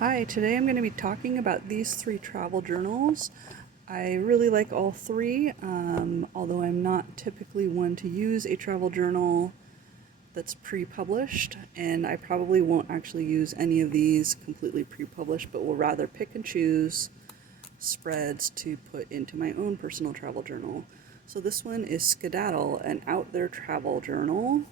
Hi, today I'm going to be talking about these three travel journals. I really like all three, although I'm not typically one to use a travel journal that's pre-published, and I probably won't actually use any of these completely pre-published, but will rather pick and choose spreads to put into my own personal travel journal. So this one is Skedaddle, an out there travel journal.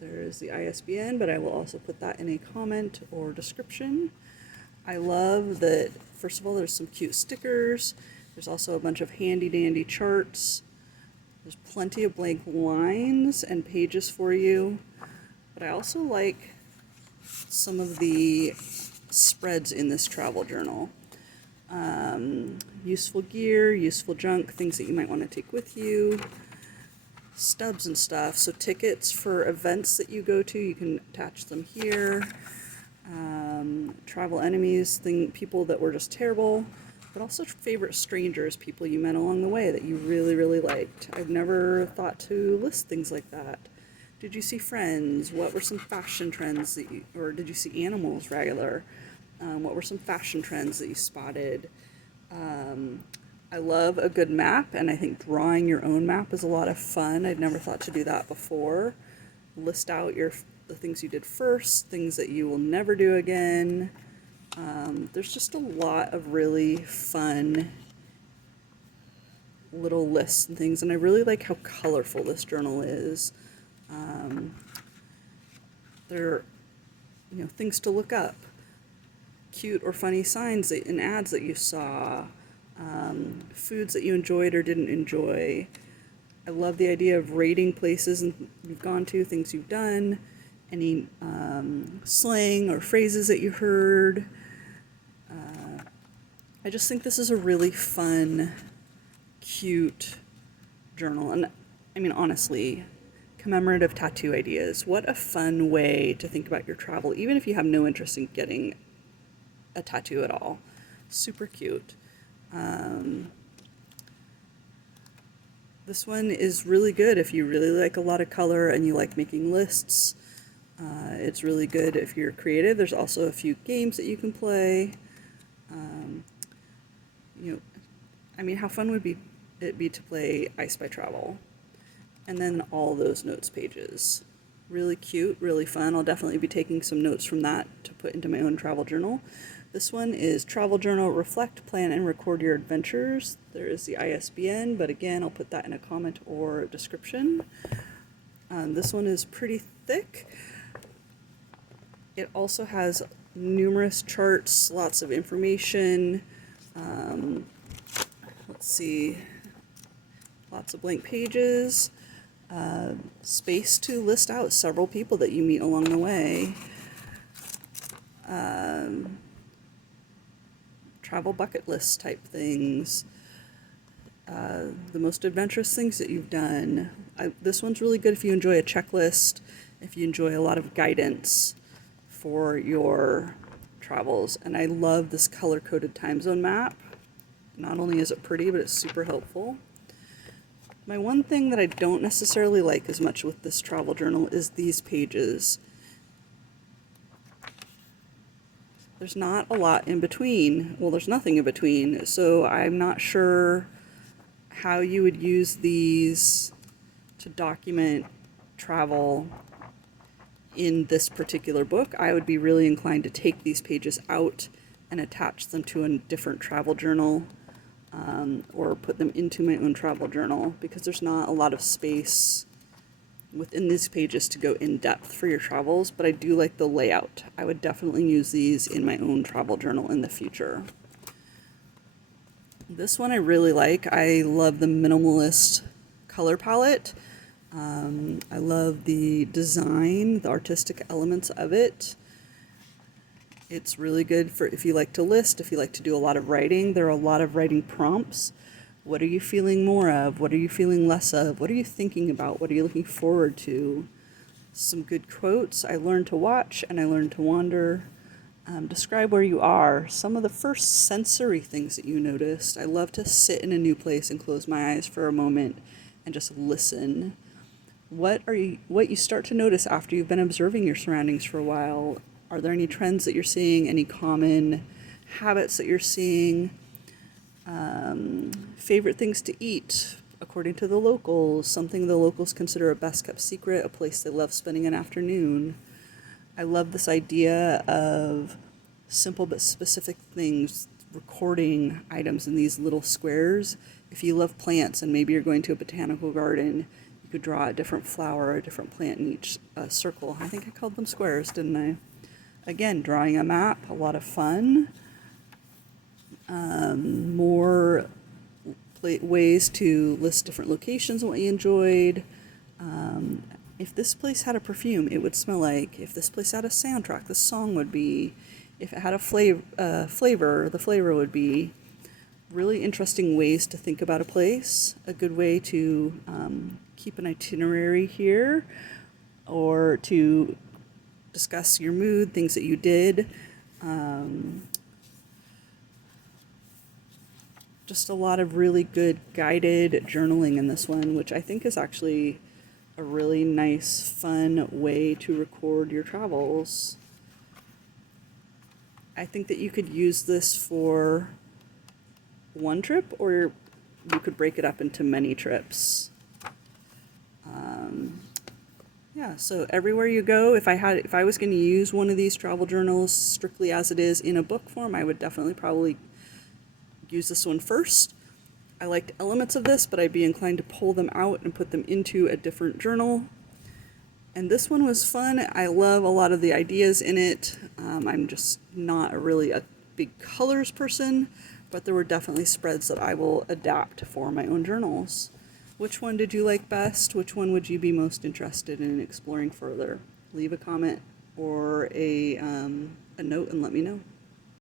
There's the ISBN, but I will also put that in a comment or description. I love that, first of all, there's some cute stickers. There's also a bunch of handy dandy charts. There's plenty of blank lines and pages for you. But I also like some of the spreads in this travel journal. Useful gear, useful junk, things that you might want to take with you. Stubs and stuff, so tickets for events that you go to, you can attach them here. Travel enemies, people that were just terrible, but also favorite strangers, people you met along the way that you really liked. I've never thought to list things like that. Did you see friends? What were some fashion trends or did you see animals regular? What were some fashion trends that you spotted? I love a good map, and I think drawing your own map is a lot of fun. I'd never thought to do that before. List out the things you did first, things that you will never do again. There's just a lot of really fun little lists and things, and I really like how colorful this journal is. There are, things to look up, cute or funny signs and ads that you saw. Foods that you enjoyed or didn't enjoy. I love the idea of rating places you've gone to, things you've done, any slang or phrases that you heard. I just think this is a really fun, cute journal. And I mean, honestly, commemorative tattoo ideas. What a fun way to think about your travel, even if you have no interest in getting a tattoo at all. Super cute. This one is really good if you really like a lot of color and you like making lists. It's really good if you're creative. There's also a few games that you can play. How fun would it be to play Ice by Travel? And then all those notes pages. Really cute, really fun. I'll definitely be taking some notes from that to put into my own travel journal. This one is Travel Journal, Reflect, Plan, and Record Your Adventures. There is the ISBN, but again, I'll put that in a comment or description. This one is pretty thick. It also has numerous charts, lots of information. Let's see, lots of blank pages. Space to list out several people that you meet along the way. Travel bucket list type things. The most adventurous things that you've done. This one's really good if you enjoy a checklist, if you enjoy a lot of guidance for your travels. And I love this color-coded time zone map. Not only is it pretty, but it's super helpful. My one thing that I don't necessarily like as much with this travel journal is these pages. There's not a lot in between. Well, there's nothing in between, so I'm not sure how you would use these to document travel in this particular book. I would be really inclined to take these pages out and attach them to a different travel journal, or put them into my own travel journal, because there's not a lot of space within these pages to go in depth for your travels, but I do like the layout. I would definitely use these in my own travel journal in the future. This one I really like. I love the minimalist color palette. I love the design, the artistic elements of it. It's really good for if you like to list, if you like to do a lot of writing. There are a lot of writing prompts. What are you feeling more of? What are you feeling less of? What are you thinking about? What are you looking forward to? Some good quotes. I learned to watch and I learned to wander. Describe where you are. Some of the first sensory things that you noticed. I love to sit in a new place and close my eyes for a moment and just listen. What you start to notice after you've been observing your surroundings for a while. Are there any trends that you're seeing? Any common habits that you're seeing? Favorite things to eat according to the locals, something the locals consider a best kept secret, a place they love spending an afternoon. I love this idea of simple but specific things, recording items in these little squares. If you love plants and maybe you're going to a botanical garden, you could draw a different flower or a different plant in each circle. I think I called them squares, didn't I? Again, drawing a map, a lot of fun. More ways to list different locations and what you enjoyed. If this place had a perfume, it would smell like. If this place had a soundtrack, the song would be. If it had a flavor, the flavor would be. Really interesting ways to think about a place. A good way to keep an itinerary here, or to discuss your mood, things that you did. Just a lot of really good guided journaling in this one, which I think is actually a really nice, fun way to record your travels. I think that you could use this for one trip, or you could break it up into many trips. Yeah, so everywhere you go, if I was going to use one of these travel journals strictly as it is in a book form, I would definitely probably use this one first. I liked elements of this, but I'd be inclined to pull them out and put them into a different journal. And this one was fun. I love a lot of the ideas in it. I'm just not really a big colors person, but there were definitely spreads that I will adapt for my own journals. Which one did you like best? Which one would you be most interested in exploring further? Leave a comment or a note and let me know.